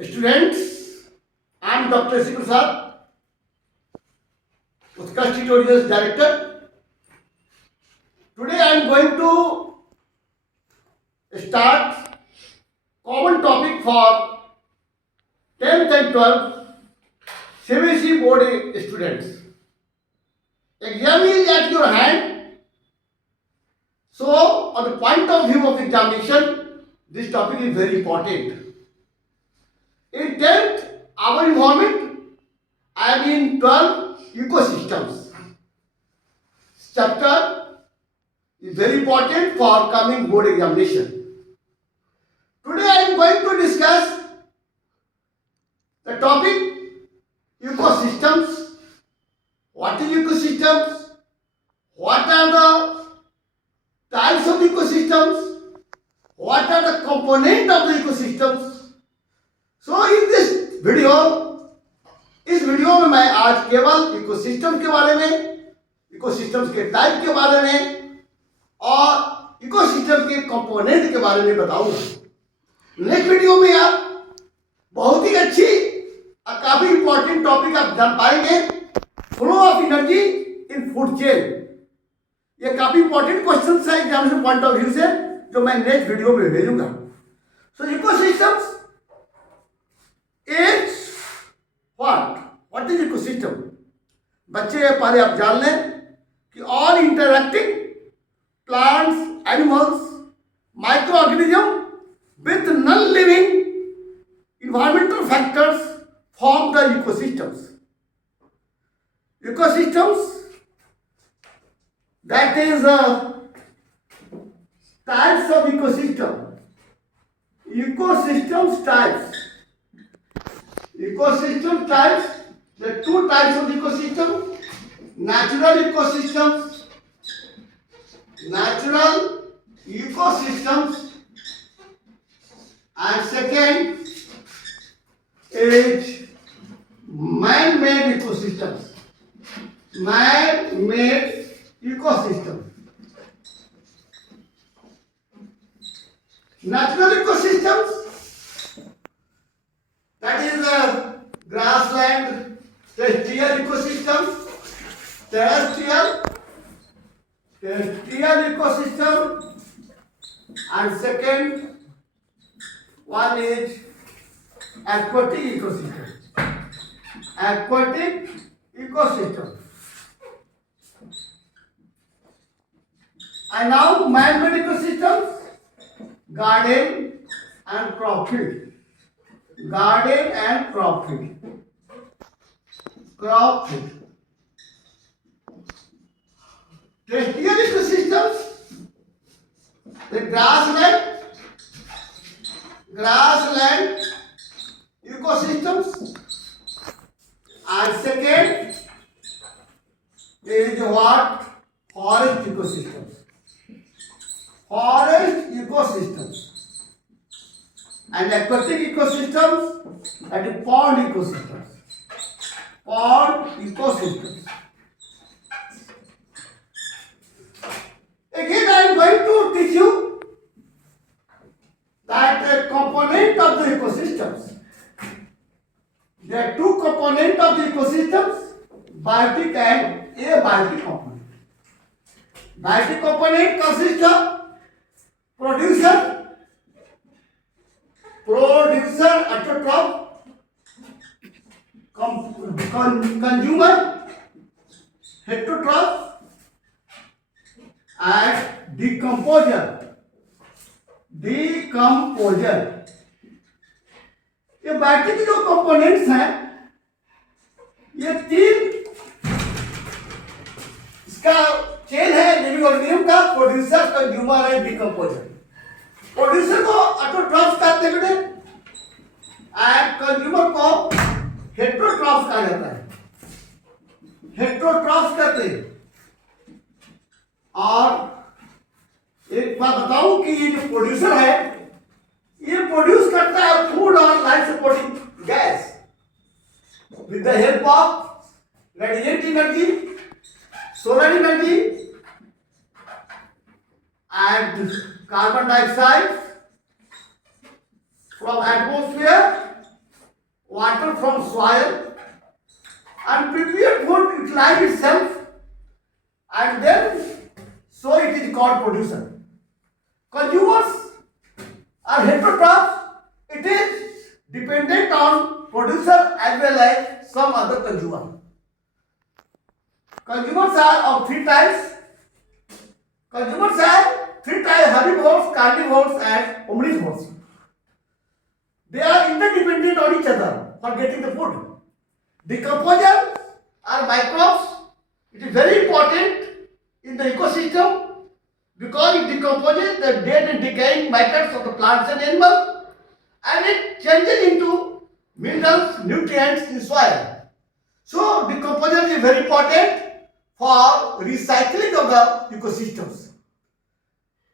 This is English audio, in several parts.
Students, I am Dr. C. Prasad, UTKARSH Tutorials Director. Today I am going to start common topic for 10th and 12th CBSE board students. Exam is at your hand. So, on the point of view of examination, this topic is very important. In 10th, our environment, and in 12th, ecosystems. Chapter is very important for coming board examination. Today I am going to discuss the topic ecosystems. What is ecosystems? What are the types of ecosystems? What are the components of the ecosystems? So in this video इस video में मैं आज केवल ecosystem के बारे में, ecosystems के type के बारे में और इकोसिस्टम के कंपोनेंट के बारे में बताऊंगा। नेक्स्ट वीडियो में आप बहुत ही अच्छी और काफी इंपॉर्टेंट टॉपिक आप जान पाएंगे, flow of energy in food chain. ये काफी इंपॉर्टेंट क्वेश्चन है एग्जामिनेशन पॉइंट ऑफ व्यू से, जो मैं नेक्स्ट वीडियो में भेजूंगा। So ecosystems is what is ecosystem. बच्चे पहले आप जान लें कि all interacting plants, animals, micro organism with non living environmental factors form the ecosystems. Ecosystems, that is types of ecosystem. Ecosystems types. Ecosystem types, there are two types of ecosystem. Natural ecosystems. Natural ecosystems. And second is man-made ecosystems. Man-made ecosystem. Natural ecosystems, that is grassland, terrestrial ecosystems, terrestrial ecosystem, and second one is aquatic ecosystem. Aquatic ecosystem. And now man-made ecosystems, garden and crop field. Garden and crop field. Crop field. Terrestrial ecosystems, the grassland ecosystems, and second is what? Forest ecosystems. Forest ecosystems. And aquatic ecosystems, that is pond ecosystems. Pond ecosystems. Again, I am going to teach you that the component of the ecosystems. There are two components of the ecosystems, biotic and abiotic component. Biotic component consists of producer, autotroph, consumer, heterotroph, and decomposer. ये biotic के जो components हैं, ये तीन इसका chain है living organism का, producer, consumer and decomposer. Producer को ऑटोट्रॉफ्स कहते हैं बेटे, एंड कंज्यूमर को हेटेरोट्रॉफ्स कहा जाता है। हेटेरोट्रॉफ्स कहते हैं। और एक बात बताऊं कि ये जो प्रोड्यूसर है, ये प्रोड्यूस करता है फूड और life supporting gas with the help of radiant energy, solar energy and carbon dioxide from atmosphere food from soil, and prepared food utilize itself, and then so it is called producer. Consumers are heterotrophs. It is dependent on producer as well as some other consumer. Consumers are of three types. Consumers are three types: herbivores, carnivores, and omnivores. They are interdependent on each other for getting the food. Decomposers are microbes. It is very important in the ecosystem because it decomposes the dead and decaying matters of the plants and animals, and it changes into minerals, nutrients in soil. So decomposers is very important for recycling of the ecosystems.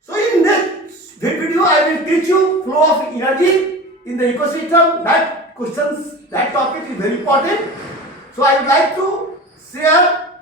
So in this video I will teach you flow of energy in the ecosystem. That topic is very important. So I would like to share